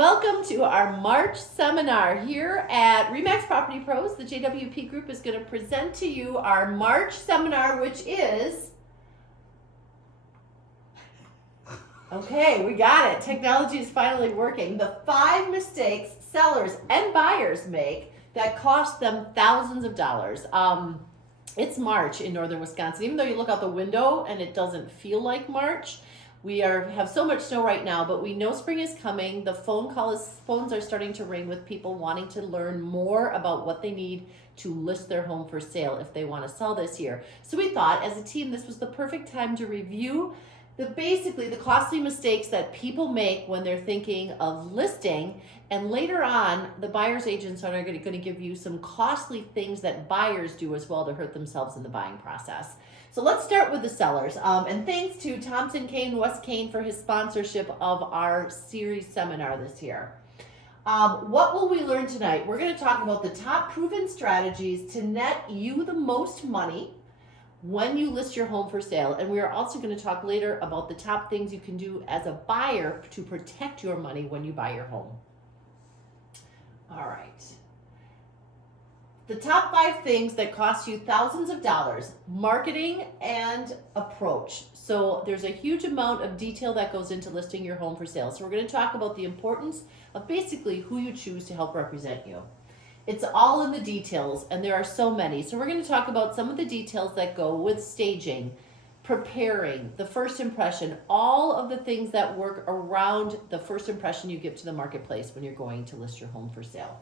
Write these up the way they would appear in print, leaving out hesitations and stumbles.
Welcome to our March seminar here at RE/MAX Property Pros. The JWP Group is going to present to you our March seminar, which is, okay, we got it. Technology is finally working. The 5 mistakes sellers and buyers make that cost them thousands of dollars. It's March in northern Wisconsin. Even though you look out the window and it doesn't feel like March, we have so much snow right now, but we know spring is coming. The phones are starting to ring with people wanting to learn more about what they need to list their home for sale if they want to sell this year. So we thought as a team this was the perfect time to review the costly mistakes that people make when they're thinking of listing, and later on the buyer's agents are going to give you some costly things that buyers do as well to hurt themselves in the buying process. So let's start with the sellers, and thanks to Thompson Kane West Kane for his sponsorship of our series seminar this year. What will we learn tonight? We're going to talk about the top proven strategies to net you the most money when you list your home for sale. And we are also going to talk later about the top things you can do as a buyer to protect your money when you buy your home. All right. The top 5 things that cost you thousands of dollars: marketing and approach. So there's a huge amount of detail that goes into listing your home for sale. So we're going to talk about the importance of basically who you choose to help represent you. It's all in the details, and there are so many. So we're going to talk about some of the details that go with staging, preparing, the first impression, all of the things that work around the first impression you give to the marketplace when you're going to list your home for sale.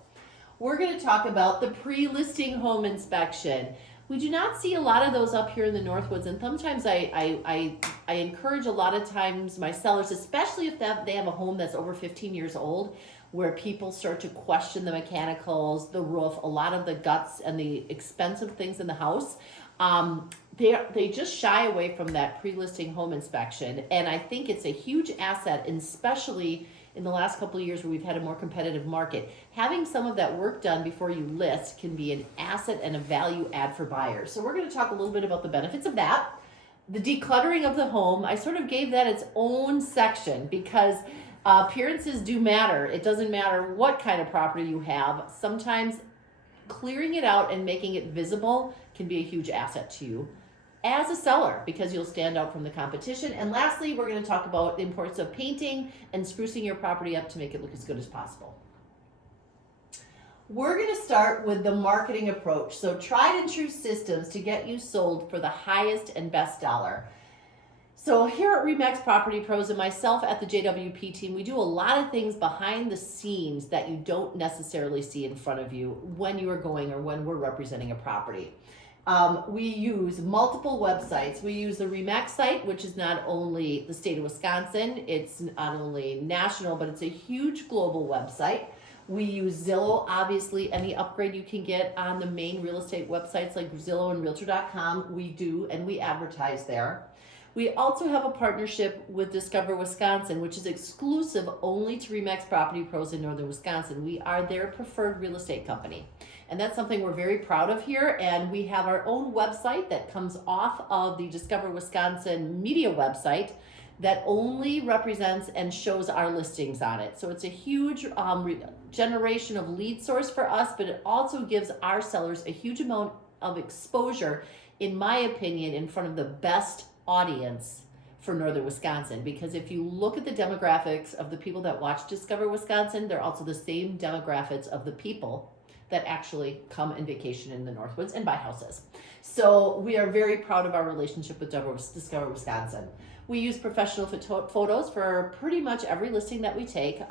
We're going to talk about the pre-listing home inspection. We do not see a lot of those up here in the Northwoods, and sometimes I encourage a lot of times my sellers, especially if they have a home that's over 15 years old, where people start to question the mechanicals, the roof, a lot of the guts and the expensive things in the house. They just shy away from that pre-listing home inspection, and I think it's a huge asset, especially in the last couple of years where we've had a more competitive market. Having some of that work done before you list can be an asset and a value add for buyers. So we're going to talk a little bit about the benefits of that. The decluttering of the home, I sort of gave that its own section because appearances do matter. It doesn't matter what kind of property you have. Sometimes clearing it out and making it visible can be a huge asset to you as a seller because you'll stand out from the competition. And lastly, we're going to talk about the importance of painting and sprucing your property up to make it look as good as possible. We're going to start with the marketing approach. So tried and true systems to get you sold for the highest and best dollar. So here at RE/MAX Property Pros and myself at the JWP team, we do a lot of things behind the scenes that you don't necessarily see in front of you when you are going or when we're representing a property. We use multiple websites. We use the RE/MAX site, which is not only the state of Wisconsin, it's not only national, but it's a huge global website. We use Zillow, obviously, any upgrade you can get on the main real estate websites like Zillow and Realtor.com, we do, and we advertise there. We also have a partnership with Discover Wisconsin, which is exclusive only to RE/MAX Property Pros in northern Wisconsin. We are their preferred real estate company. And that's something we're very proud of here. And we have our own website that comes off of the Discover Wisconsin media website that only represents and shows our listings on it. So it's a huge generation of lead source for us, but it also gives our sellers a huge amount of exposure, in my opinion, in front of the best audience for northern Wisconsin. Because if you look at the demographics of the people that watch Discover Wisconsin, they're also the same demographics of the people that actually come and vacation in the Northwoods and buy houses. So we are very proud of our relationship with Discover Wisconsin. We use professional photos for pretty much every listing that we take.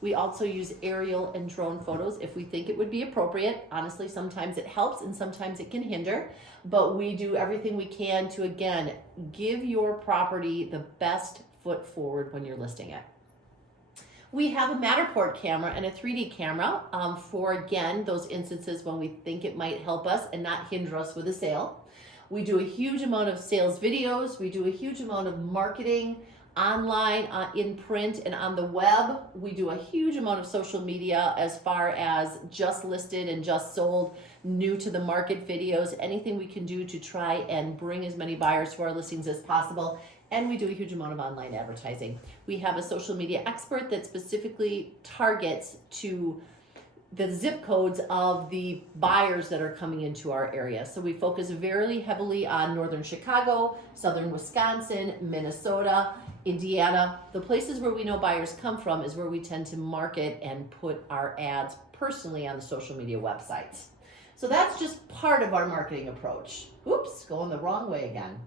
We also use aerial and drone photos if we think it would be appropriate. Honestly, sometimes it helps and sometimes it can hinder, but we do everything we can to, again, give your property the best foot forward when you're listing it. We have a Matterport camera and a 3D camera for, again, those instances when we think it might help us and not hinder us with a sale. We do a huge amount of sales videos. We do a huge amount of marketing online, in print, and on the web. We do a huge amount of social media as far as just listed and just sold, new to the market videos, anything we can do to try and bring as many buyers to our listings as possible. And we do a huge amount of online advertising. We have a social media expert that specifically targets to the zip codes of the buyers that are coming into our area. So we focus very heavily on northern Chicago, southern Wisconsin, Minnesota, Indiana. The places where we know buyers come from is where we tend to market and put our ads personally on the social media websites. So that's just part of our marketing approach. Oops, going the wrong way again.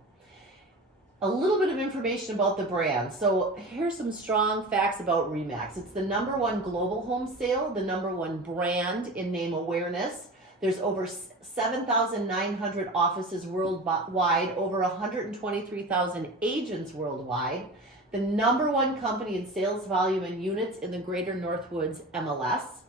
A little bit of information about the brand. So here's some strong facts about RE/MAX. It's the #1 global home sale, the #1 brand in name awareness. There's over 7,900 offices worldwide, over 123,000 agents worldwide. The #1 company in sales volume and units in the greater Northwoods MLS.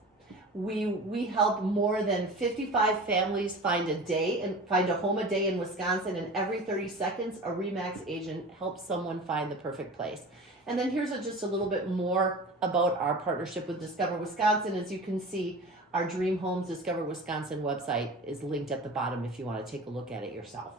We help more than 55 families find a home a day in Wisconsin, and every 30 seconds a RE/MAX agent helps someone find the perfect place. And then here's just a little bit more about our partnership with Discover Wisconsin. As you can see, our Dream Homes Discover Wisconsin website is linked at the bottom if you want to take a look at it yourself.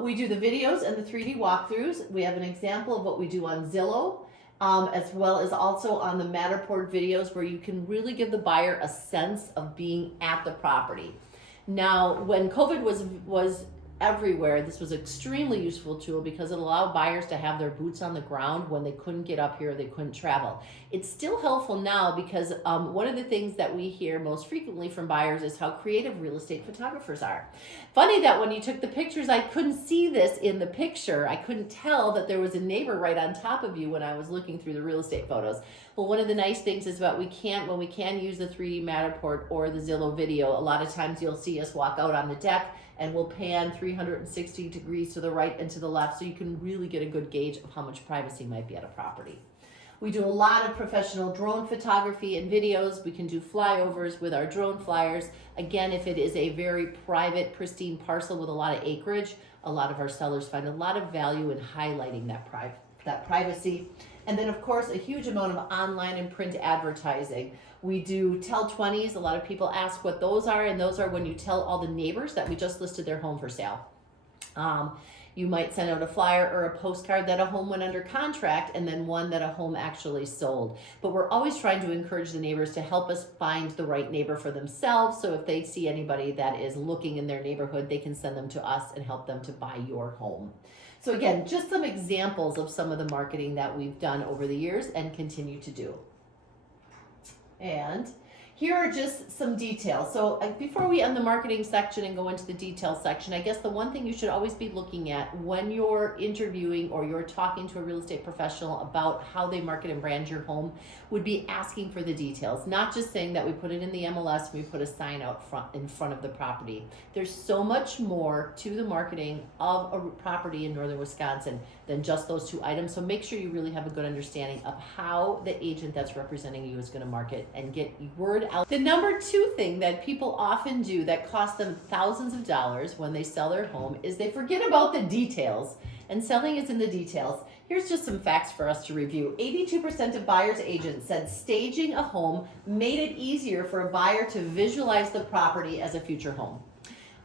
We do the videos and the 3D walkthroughs. We have an example of what we do on Zillow. As well as also on the Matterport videos, where you can really give the buyer a sense of being at the property. Now, when COVID was everywhere, this was an extremely useful tool because it allowed buyers to have their boots on the ground when they couldn't get up here, they couldn't travel. It's still helpful now because one of the things that we hear most frequently from buyers is how creative real estate photographers are. Funny that when you took the pictures, I couldn't see this in the picture. I couldn't tell that there was a neighbor right on top of you when I was looking through the real estate photos. Well, one of the nice things is that when we can use the 3D Matterport or the Zillow video, a lot of times you'll see us walk out on the deck and we'll pan 360 degrees to the right and to the left, so you can really get a good gauge of how much privacy might be at a property. We do a lot of professional drone photography and videos. We can do flyovers with our drone flyers. Again, if it is a very private, pristine parcel with a lot of acreage, a lot of our sellers find a lot of value in highlighting that privacy. And then, of course, a huge amount of online and print advertising. We do tell 20s. A lot of people ask what those are, and those are when you tell all the neighbors that we just listed their home for sale. You might send out a flyer or a postcard that a home went under contract, and then one that a home actually sold. But we're always trying to encourage the neighbors to help us find the right neighbor for themselves. So if they see anybody that is looking in their neighborhood, they can send them to us and help them to buy your home. So again, just some examples of some of the marketing that we've done over the years and continue to do. And here are just some details. So before we end the marketing section and go into the details section, I guess the one thing you should always be looking at when you're interviewing or you're talking to a real estate professional about how they market and brand your home would be asking for the details, not just saying that we put it in the MLS, we put a sign out in front of the property. There's so much more to the marketing of a property in northern Wisconsin than just those two items. So make sure you really have a good understanding of how the agent that's representing you is going to market and get word out. The #2 thing that people often do that costs them thousands of dollars when they sell their home is they forget about the details, and selling is in the details. Here's just some facts for us to review. 82% of buyers agents said staging a home made it easier for a buyer to visualize the property as a future home.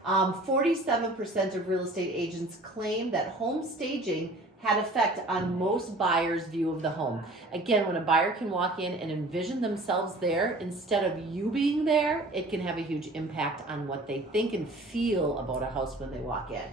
47% of real estate agents claim that home staging had effect on most buyers' view of the home. Again, when a buyer can walk in and envision themselves there instead of you being there, it can have a huge impact on what they think and feel about a house when they walk in.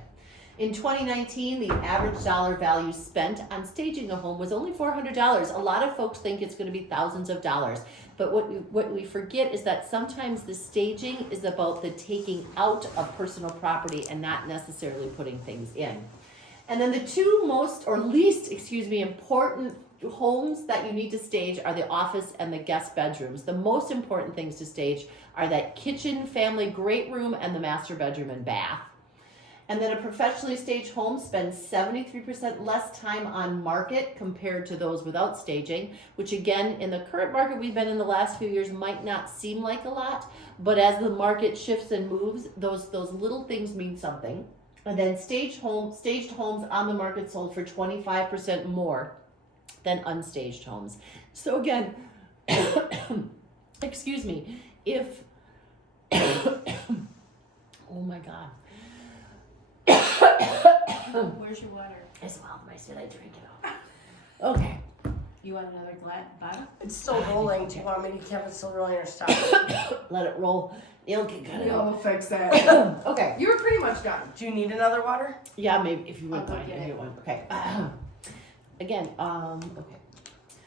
In 2019, the average dollar value spent on staging a home was only $400. A lot of folks think it's going to be thousands of dollars. But what we forget is that sometimes the staging is about the taking out of personal property and not necessarily putting things in. And then the two least important homes that you need to stage are the office and the guest bedrooms. The most important things to stage are that kitchen, family great room, and the master bedroom and bath. And then a professionally staged home spends 73% less time on market compared to those without staging, which again, in the current market we've been in the last few years might not seem like a lot, but as the market shifts and moves, those little things mean something. And then staged homes on the market sold for 25% more than unstaged homes. So again, excuse me, if, oh my God. Where's your water? I swallowed my spit, I drank it all. Okay. You want another bottle? It's still rolling. Do you want me to have it still rolling or stop? Let it roll. Neil can cut it We'll out. fix that. Okay. You were pretty much done. Do you need another water? Yeah, maybe if you would I'll go mind. get If it. you want. Okay. Again, okay.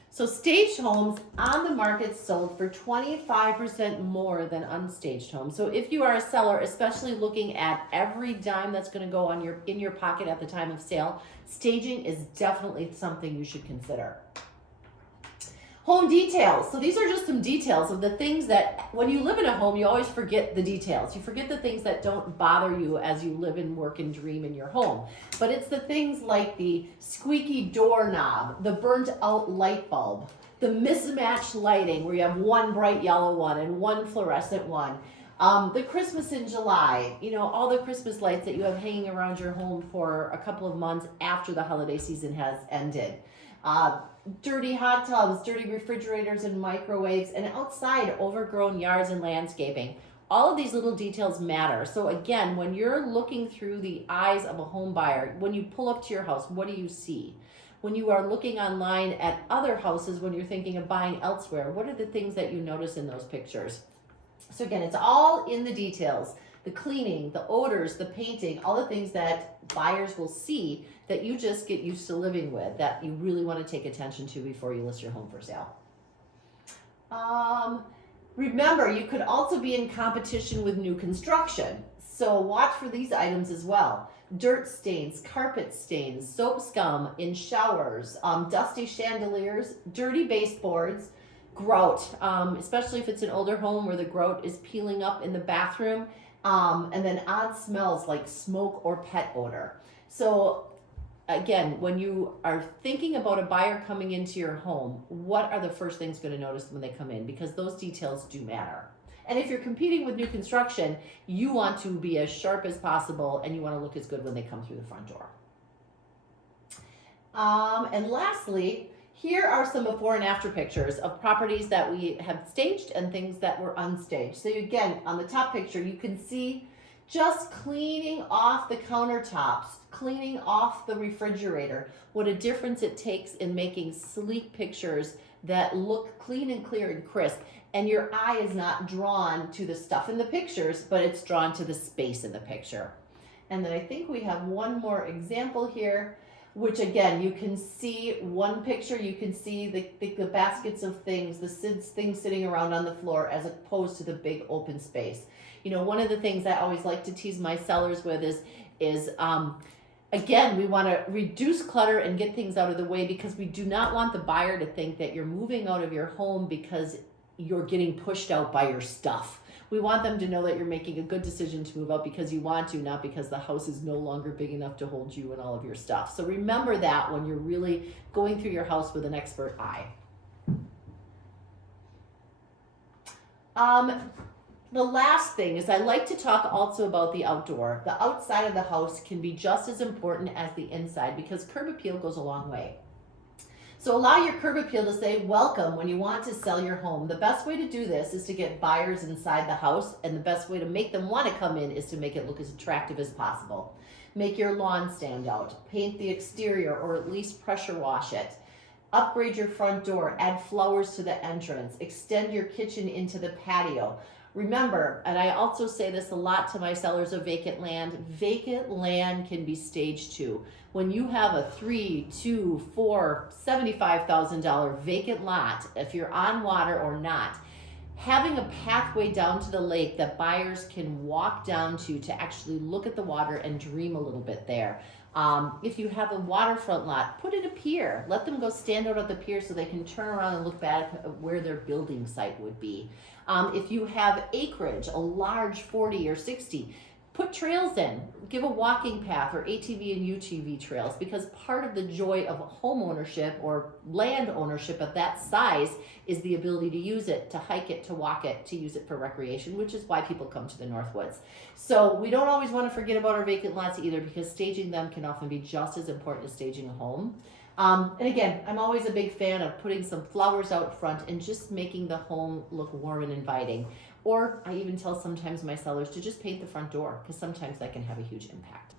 So staged homes on the market sold for 25% more than unstaged homes. So if you are a seller, especially looking at every dime that's going to go on in your pocket at the time of sale, staging is definitely something you should consider. Home details. So these are just some details of the things that when you live in a home, you always forget the details. You forget the things that don't bother you as you live and work and dream in your home. But it's the things like the squeaky doorknob, the burnt out light bulb, the mismatched lighting where you have one bright yellow one and one fluorescent one. The Christmas in July, all the Christmas lights that you have hanging around your home for a couple of months after the holiday season has ended. Dirty hot tubs, dirty refrigerators and microwaves, and outside overgrown yards and landscaping. All of these little details matter. So again, when you're looking through the eyes of a home buyer, when you pull up to your house, what do you see? When you are looking online at other houses, when you're thinking of buying elsewhere, what are the things that you notice in those pictures? So again, it's all in the details. The cleaning, the odors, the painting, all the things that buyers will see that you just get used to living with, that you really want to take attention to before you list your home for sale. Remember, you could also be in competition with new construction. So watch for these items as well. Dirt stains, carpet stains, soap scum in showers, dusty chandeliers, dirty baseboards, grout, especially if it's an older home where the grout is peeling up in the bathroom. And then odd smells like smoke or pet odor. So again, when you are thinking about a buyer coming into your home, what are the first things going to notice when they come in? Because those details do matter. And if you're competing with new construction, you want to be as sharp as possible and you want to look as good when they come through the front door. And lastly, here are some before and after pictures of properties that we have staged and things that were unstaged. So again, on the top picture, you can see just cleaning off the countertops, cleaning off the refrigerator, what a difference it takes in making sleek pictures that look clean and clear and crisp. And your eye is not drawn to the stuff in the pictures, but it's drawn to the space in the picture. And then I think we have one more example here, which again, you can see one picture, you can see the baskets of things, the things sitting around on the floor as opposed to the big open space. One of the things I always like to tease my sellers with is again, we want to reduce clutter and get things out of the way because we do not want the buyer to think that you're moving out of your home because you're getting pushed out by your stuff. We want them to know that you're making a good decision to move out because you want to, not because the house is no longer big enough to hold you and all of your stuff. So remember that when you're really going through your house with an expert eye. The last thing is I like to talk also about the outdoor. The outside of the house can be just as important as the inside because curb appeal goes a long way. So allow your curb appeal to say welcome when you want to sell your home. The best way to do this is to get buyers inside the house, and the best way to make them want to come in is to make it look as attractive as possible. Make your lawn stand out, paint the exterior or at least pressure wash it. Upgrade your front door, add flowers to the entrance, extend your kitchen into the patio. Remember, and I also say this a lot to my sellers of vacant land can be staged too. When you have a $3, $2, $4, $75,000 vacant lot, if you're on water or not, having a pathway down to the lake that buyers can walk down to actually look at the water and dream a little bit there. If you have a waterfront lot, put in a pier. Let them go stand out at the pier so they can turn around and look back at where their building site would be. If you have acreage, a large 40 or 60, put trails in. Give a walking path or ATV and UTV trails because part of the joy of home ownership or land ownership of that size is the ability to use it, to hike it, to walk it, to use it for recreation, which is why people come to the Northwoods. So we don't always want to forget about our vacant lots either because staging them can often be just as important as staging a home. And again, I'm always a big fan of putting some flowers out front and just making the home look warm and inviting. Or I even tell sometimes my sellers to just paint the front door because sometimes that can have a huge impact.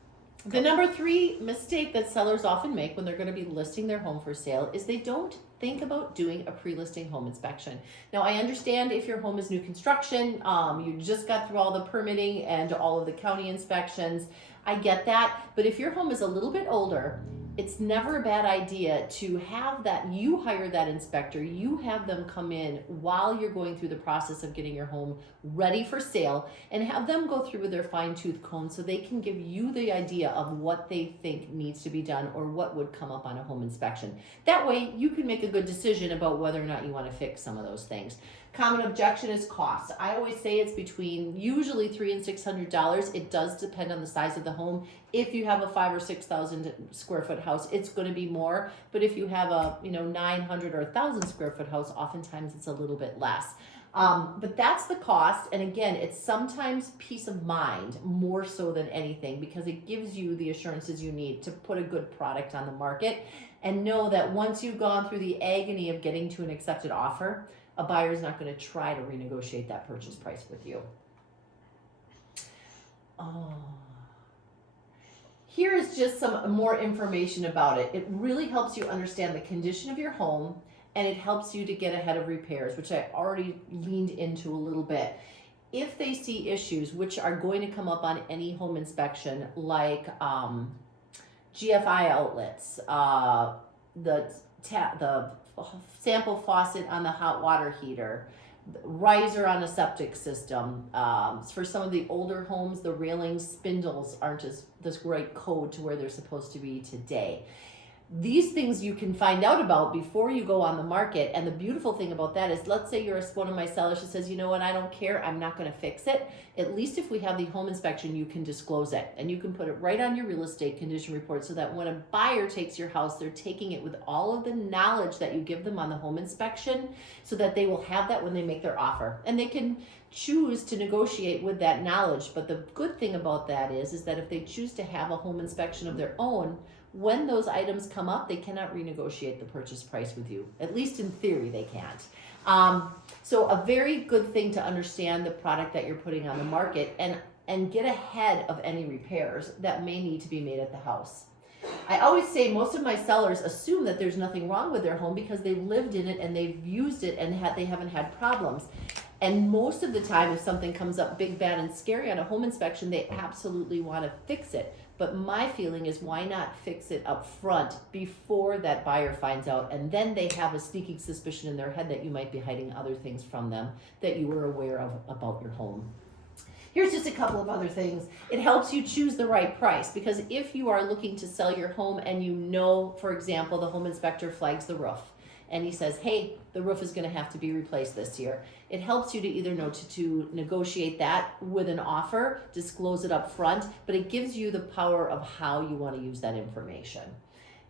The number 3 mistake that sellers often make when they're going to be listing their home for sale is they don't think about doing a pre-listing home inspection. Now, I understand if your home is new construction, you just got through all the permitting and all of the county inspections. I get that, but if your home is a little bit older, it's never a bad idea to have that, you hire that inspector, you have them come in while you're going through the process of getting your home ready for sale, and have them go through with their fine-tooth comb so they can give you the idea of what they think needs to be done or what would come up on a home inspection. That way you can make a good decision about whether or not you want to fix some of those things. Common objection is cost. I always say it's between usually $300 and $600. It does depend on the size of the home. If you have a 5,000 or 6,000 square foot house, it's going to be more. But if you have a 900 or 1,000 square foot house, oftentimes it's a little bit less. But that's the cost. And again, it's sometimes peace of mind more so than anything, because it gives you the assurances you need to put a good product on the market and know that once you've gone through the agony of getting to an accepted offer, a buyer is not going to try to renegotiate that purchase price with you. Here is just some more information about it. It really helps you understand the condition of your home, and it helps you to get ahead of repairs, which I already leaned into a little bit. If they see issues, which are going to come up on any home inspection, like GFI outlets, the sample faucet on the hot water heater, riser on a septic system. For some of the older homes, the railing spindles aren't this great code to where they're supposed to be today. These things you can find out about before you go on the market. And the beautiful thing about that is, let's say you're one of my sellers who says, you know what, I don't care, I'm not going to fix it. At least if we have the home inspection, you can disclose it. And you can put it right on your real estate condition report, so that when a buyer takes your house, they're taking it with all of the knowledge that you give them on the home inspection, so that they will have that when they make their offer. And they can choose to negotiate with that knowledge. But the good thing about that is that if they choose to have a home inspection of their own, when those items come up, they cannot renegotiate the purchase price with you. At least in theory, they can't. So a very good thing to understand the product that you're putting on the market, and get ahead of any repairs that may need to be made at the house. I always say most of my sellers assume that there's nothing wrong with their home because they've lived in it and they've used it and they haven't had problems. And most of the time, if something comes up big, bad, and scary on a home inspection, they absolutely want to fix it. But my feeling is, why not fix it up front before that buyer finds out, and then they have a sneaking suspicion in their head that you might be hiding other things from them that you were aware of about your home. Here's just a couple of other things. It helps you choose the right price, because if you are looking to sell your home and you know, for example, the home inspector flags the roof, and he says, hey, the roof is going to have to be replaced this year. It helps you to either know to negotiate that with an offer, disclose it up front, but it gives you the power of how you want to use that information.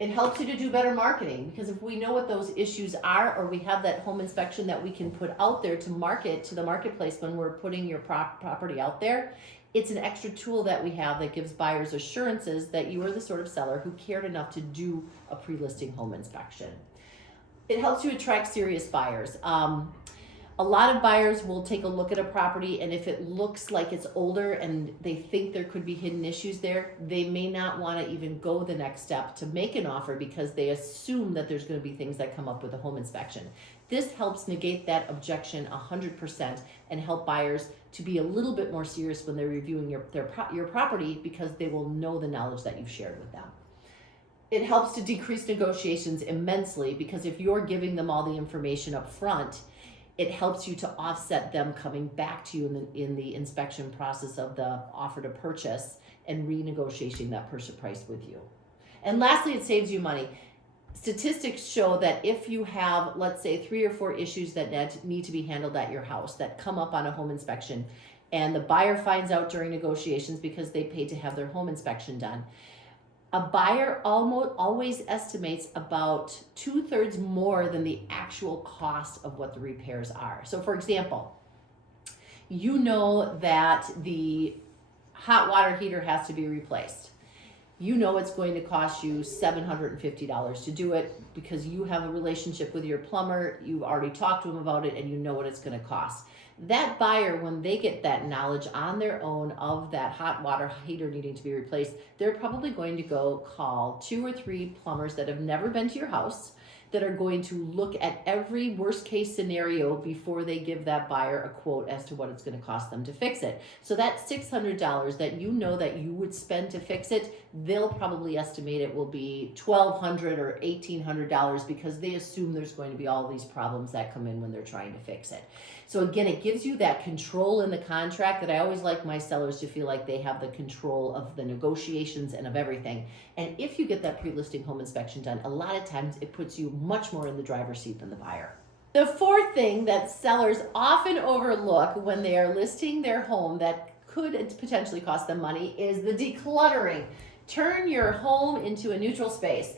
It helps you to do better marketing, because if we know what those issues are, or we have that home inspection that we can put out there to market to the marketplace when we're putting your property out there, it's an extra tool that we have that gives buyers assurances that you are the sort of seller who cared enough to do a pre-listing home inspection. It helps you attract serious buyers. A lot of buyers will take a look at a property, and if it looks like it's older and they think there could be hidden issues there, they may not want to even go the next step to make an offer, because they assume that there's going to be things that come up with a home inspection. This helps negate that objection 100% and help buyers to be a little bit more serious when they're reviewing your property, because they will know the knowledge that you've shared with them. It helps to decrease negotiations immensely, because if you're giving them all the information up front, it helps you to offset them coming back to you in the inspection process of the offer to purchase and renegotiating that purchase price with you. And lastly, it saves you money. Statistics show that if you have, let's say, 3 or 4 issues that need to be handled at your house that come up on a home inspection, and the buyer finds out during negotiations because they paid to have their home inspection done, a buyer always estimates about 2/3 more than the actual cost of what the repairs are. So for example, you know that the hot water heater has to be replaced. You know it's going to cost you $750 to do it, because you have a relationship with your plumber, you've already talked to him about it, and you know what it's going to cost. That buyer, when they get that knowledge on their own of that hot water heater needing to be replaced, they're probably going to go call 2 or 3 plumbers that have never been to your house, that are going to look at every worst case scenario before they give that buyer a quote as to what it's going to cost them to fix it. So that $600 that you know that you would spend to fix it, they'll probably estimate it will be $1,200 or $1,800 because they assume there's going to be all these problems that come in when they're trying to fix it. So again, it gives you that control in the contract that I always like my sellers to feel like they have the control of the negotiations and of everything. And if you get that pre-listing home inspection done, a lot of times it puts you much more in the driver's seat than the buyer. The fourth thing that sellers often overlook when they are listing their home that could potentially cost them money is the decluttering. Turn your home into a neutral space.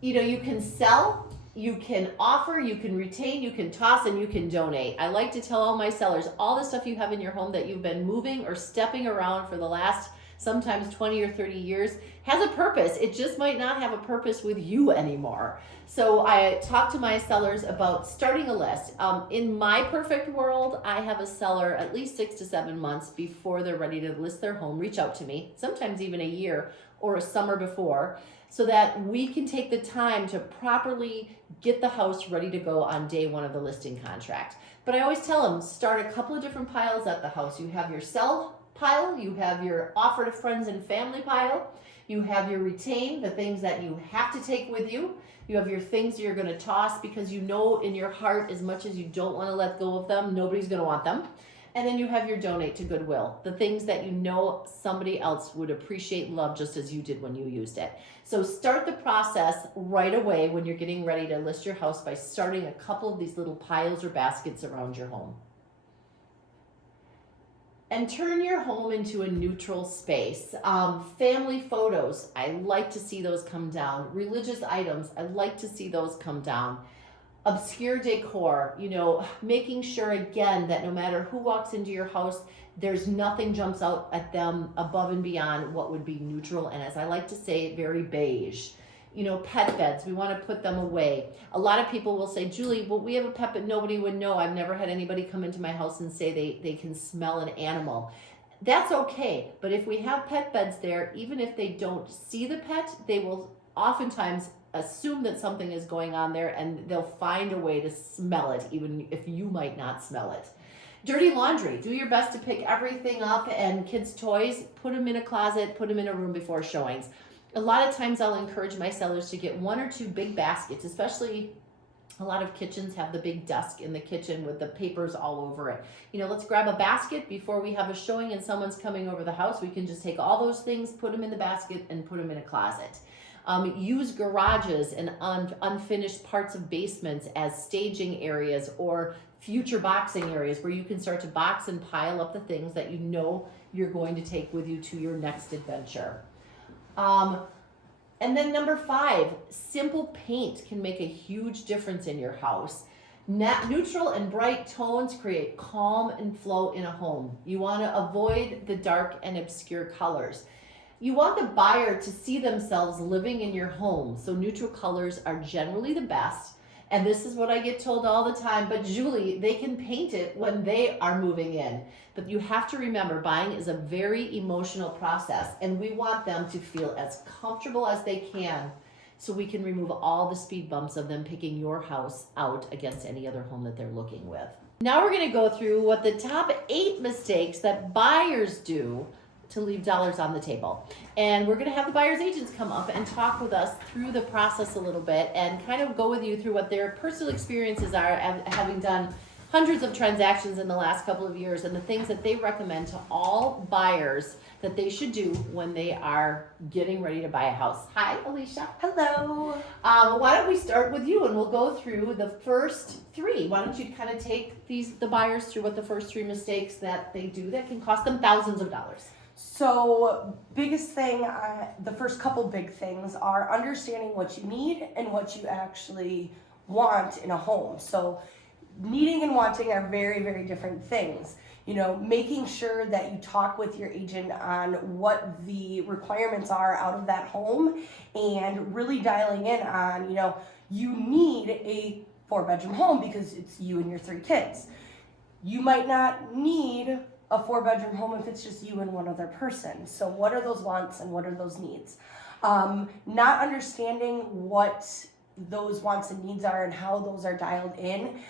You know, you can sell, you can offer, you can retain, you can toss, and you can donate. I like to tell all my sellers, all the stuff you have in your home that you've been moving or stepping around for the last sometimes 20 or 30 years has a purpose. It just might not have a purpose with you anymore. So I talk to my sellers about starting a list. In my perfect world, I have a seller at least 6 to 7 months before they're ready to list their home, reach out to me, sometimes even a year or a summer before, so that we can take the time to properly get the house ready to go on day 1 of the listing contract. But I always tell them, start a couple of different piles at the house. You have your sell pile, you have your offer to friends and family pile, you have your retain, the things that you have to take with you, you have your things that you're going to toss because you know in your heart, as much as you don't want to let go of them, nobody's going to want them. And then you have your donate to Goodwill, the things that you know somebody else would appreciate and love just as you did when you used it. So start the process right away when you're getting ready to list your house by starting a couple of these little piles or baskets around your home. And turn your home into a neutral space. Family photos, I like to see those come down. Religious items, I like to see those come down. Obscure decor, you know, making sure again that no matter who walks into your house, there's nothing jumps out at them above and beyond what would be neutral, and as I like to say, very beige. You know, pet beds, we want to put them away. A lot of people will say, Julie, well, we have a pet, but nobody would know. I've never had anybody come into my house and say they can smell an animal. That's okay, but if we have pet beds there, even if they don't see the pet, they will oftentimes assume that something is going on there, and they'll find a way to smell it, even if you might not smell it. Dirty laundry, do your best to pick everything up, and kids' toys, put them in a closet, put them in a room before showings. A lot of times I'll encourage my sellers to get 1 or 2 big baskets, especially a lot of kitchens have the big desk in the kitchen with the papers all over it. You know, let's grab a basket before we have a showing and someone's coming over the house. We can just take all those things, put them in the basket, and put them in a closet. Use garages and unfinished parts of basements as staging areas or future boxing areas where you can start to box and pile up the things that you know you're going to take with you to your next adventure. And then number 5, simple paint can make a huge difference in your house. Neutral and bright tones create calm and flow in a home. You want to avoid the dark and obscure colors. You want the buyer to see themselves living in your home, so neutral colors are generally the best. And this is what I get told all the time, but Julie, they can paint it when they are moving in. But you have to remember, buying is a very emotional process, and we want them to feel as comfortable as they can so we can remove all the speed bumps of them picking your house out against any other home that they're looking with. Now we're going to go through what the top 8 mistakes that buyers do to leave dollars on the table. And we're going to have the buyer's agents come up and talk with us through the process a little bit and kind of go with you through what their personal experiences are, having done hundreds of transactions in the last couple of years, and the things that they recommend to all buyers that they should do when they are getting ready to buy a house. Hi, Alicia. Hello. Why don't we start with you, and we'll go through the first 3. Why don't you kind of take the buyers through what the first 3 mistakes that they do that can cost them thousands of dollars. So, biggest thing, the first couple big things are understanding what you need and what you actually want in a home. So, needing and wanting are very, very different things. You know, making sure that you talk with your agent on what the requirements are out of that home, and really dialing in on, you know, you need a 4-bedroom home because it's you and your 3 kids. You might not need a 4-bedroom home if it's just you and one other person. So what are those wants and what are those needs? Not understanding what those wants and needs are and how those are dialed in.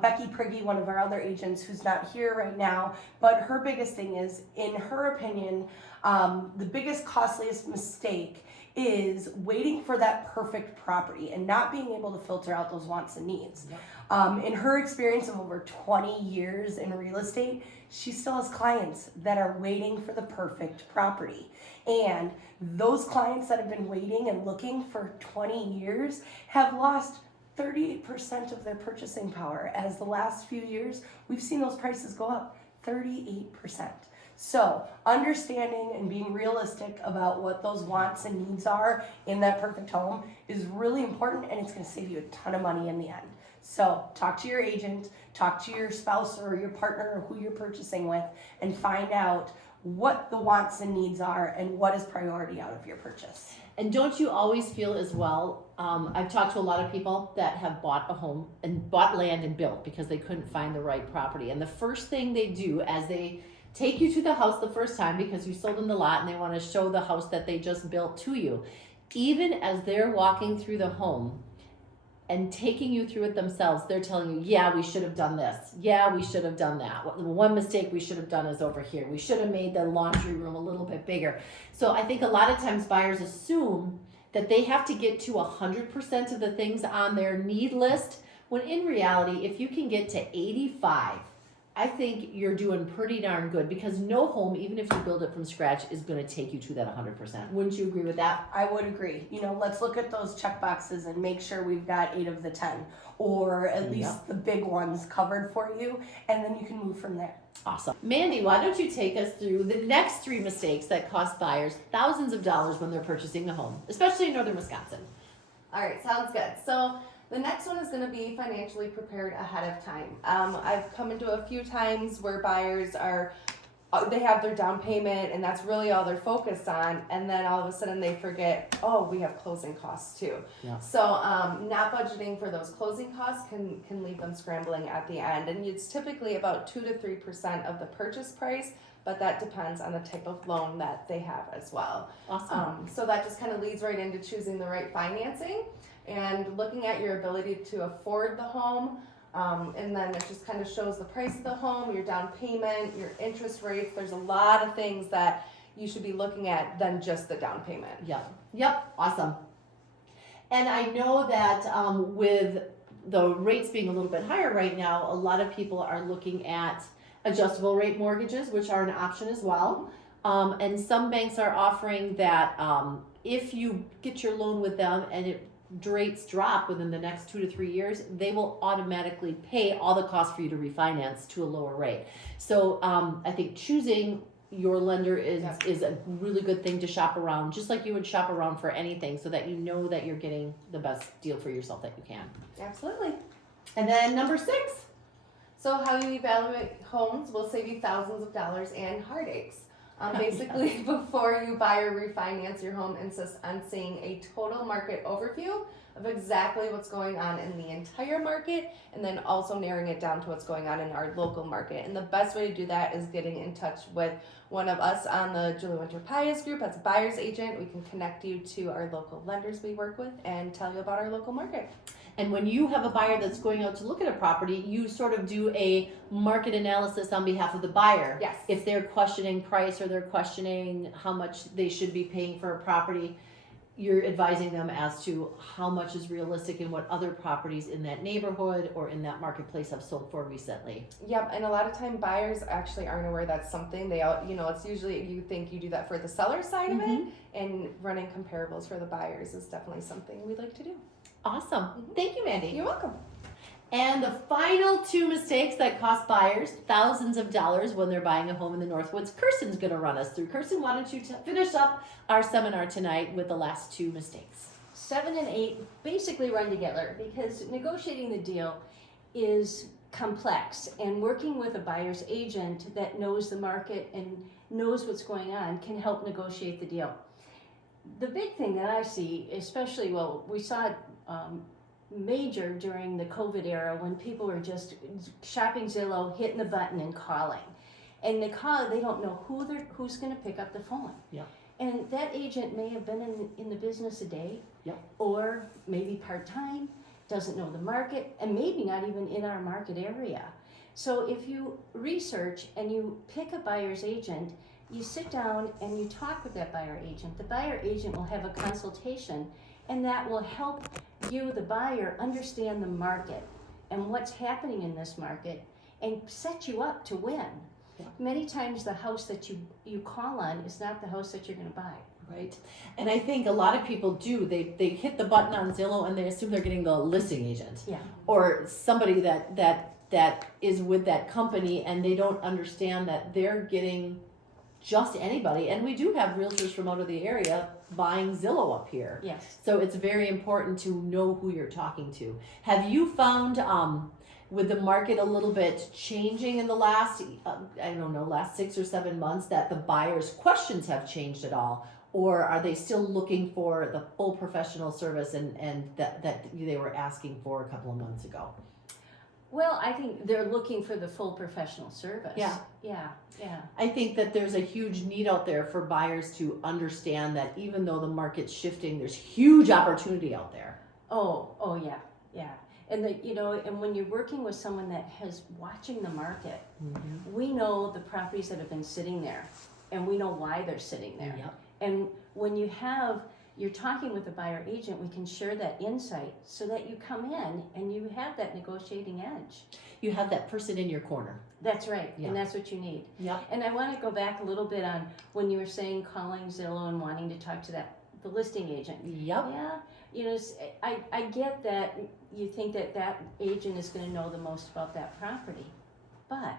Becky Priggy, one of our other agents who's not here right now, but her biggest thing is, in her opinion, the biggest, costliest mistake is waiting for that perfect property and not being able to filter out those wants and needs. Yep. In her experience of over 20 years in real estate, she still has clients that are waiting for the perfect property. And those clients that have been waiting and looking for 20 years have lost 38% of their purchasing power. As the last few years, we've seen those prices go up 38%. So understanding and being realistic about what those wants and needs are in that perfect home is really important, and it's going to save you a ton of money in the end. So talk to your agent, talk to your spouse or your partner or who you're purchasing with, and find out what the wants and needs are and what is priority out of your purchase. And don't you always feel as well, I've talked to a lot of people that have bought a home and bought land and built because they couldn't find the right property. And the first thing they do as they take you to the house the first time, because you sold them the lot and they want to show the house that they just built to you, even as they're walking through the home and taking you through it themselves, they're telling you, yeah, we should have done this. Yeah, we should have done that. One mistake we should have done is over here. We should have made the laundry room a little bit bigger. So I think a lot of times buyers assume that they have to get to 100% of the things on their need list, when in reality, if you can get to 85, I think you're doing pretty darn good, because no home, even if you build it from scratch, is going to take you to that 100%. Wouldn't you agree with that? I would agree. You know, let's look at those check boxes and make sure we've got 8 of the 10, or at least the big ones covered for you, and then you can move from there. Awesome. Mandy, why don't you take us through the next 3 mistakes that cost buyers thousands of dollars when they're purchasing a home, especially in northern Wisconsin? All right, sounds good. So the next one is going to be financially prepared ahead of time. I've come into a few times where buyers are, they have their down payment and that's really all they're focused on, and then all of a sudden they forget, oh, we have closing costs too. Yeah. So not budgeting for those closing costs can leave them scrambling at the end, and it's typically about 2 to 3% of the purchase price, but that depends on the type of loan that they have as well. Awesome. So that just kind of leads right into choosing the right financing and looking at your ability to afford the home. And then it just kind of shows the price of the home, your down payment, your interest rates. There's a lot of things that you should be looking at than just the down payment. Yep. Awesome. And I know that with the rates being a little bit higher right now, a lot of people are looking at adjustable rate mortgages, which are an option as well. And some banks are offering that if you get your loan with them and rates drop within the next 2 to 3 years, they will automatically pay all the costs for you to refinance to a lower rate. So I think choosing your lender is a really good thing to shop around, just like you would shop around for anything, so that you know that you're getting the best deal for yourself that you can. Absolutely. And then number 6. So how you evaluate homes will save you thousands of dollars and heartaches. Basically, before you buy or refinance your home, insist on seeing a total market overview of exactly what's going on in the entire market, and then also narrowing it down to what's going on in our local market. And the best way to do that is getting in touch with one of us on the Winter-Paez group. That's a buyer's agent. We can connect you to our local lenders we work with and tell you about our local market. And when you have a buyer that's going out to look at a property, you sort of do a market analysis on behalf of the buyer. Yes. If they're questioning price or they're questioning how much they should be paying for a property, you're advising them as to how much is realistic and what other properties in that neighborhood or in that marketplace have sold for recently. Yep, and a lot of time buyers actually aren't aware that's something they, it's usually you think you do that for the seller side of it, and running comparables for the buyers is definitely something we like to do. Awesome. Thank you, Mandy. You're welcome. And the final 2 mistakes that cost buyers thousands of dollars when they're buying a home in the Northwoods, Kirsten's going to run us through. Kirsten, why don't you finish up our seminar tonight with the last 2 mistakes? 7 and 8 basically run together, because negotiating the deal is complex, and working with a buyer's agent that knows the market and knows what's going on can help negotiate the deal. The big thing that I see, especially, we saw major during the COVID era when people were just shopping Zillow, hitting the button and calling. And they don't know who's going to pick up the phone. Yeah. And that agent may have been in the business a day, Yeah. or maybe part-time, doesn't know the market, and maybe not even in our market area. So if you research and you pick a buyer's agent, you sit down and you talk with that buyer agent. The buyer agent will have a consultation, and that will help you, the buyer, understand the market and what's happening in this market and set you up to win. Yeah. Many times the house that you call on is not the house that you're going to buy. Right. And I think a lot of people do. They hit the button on Zillow and they assume they're getting the listing agent. Yeah. Or somebody that is with that company, and they don't understand that they're getting just anybody. And we do have realtors from out of the area buying Zillow up here. Yes. So it's very important to know who you're talking to. Have you found with the market a little bit changing in the last, last 6 or 7 months, that the buyers' questions have changed at all? Or are they still looking for the full professional service and that they were asking for a couple of months ago? Well, I think they're looking for the full professional service. Yeah. Yeah. I think that there's a huge need out there for buyers to understand that even though the market's shifting, there's huge opportunity out there. Oh yeah. And and when you're working with someone that has watching the market, Mm-hmm. we know the properties that have been sitting there, and we know why they're sitting there. Yep. And when you're talking with a buyer agent, we can share that insight so that you come in and you have that negotiating edge. You have that person in your corner. That's right, Yeah. and that's what you need. Yep. And I want to go back a little bit on when you were saying calling Zillow and wanting to talk to the listing agent. Yep. Yeah, I get that you think that agent is going to know the most about that property, but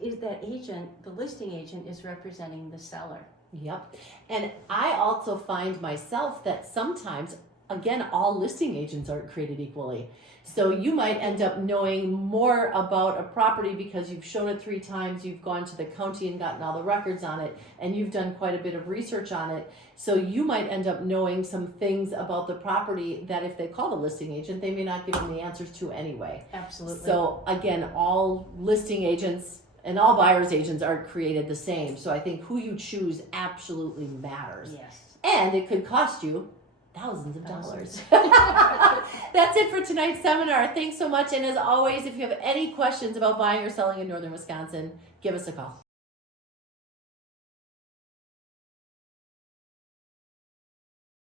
is that agent, the listing agent, is representing the seller. Yep. And I also find myself that sometimes, again, all listing agents aren't created equally. So you might end up knowing more about a property because you've shown it 3 times, you've gone to the county and gotten all the records on it, and you've done quite a bit of research on it. So you might end up knowing some things about the property that if they call the listing agent, they may not give them the answers to anyway. Absolutely. So again, all listing agents and all buyer's agents aren't created the same. So I think who you choose absolutely matters. Yes. And it could cost you thousands of dollars. That's it for tonight's seminar. Thanks so much. And as always, if you have any questions about buying or selling in northern Wisconsin, give us a call.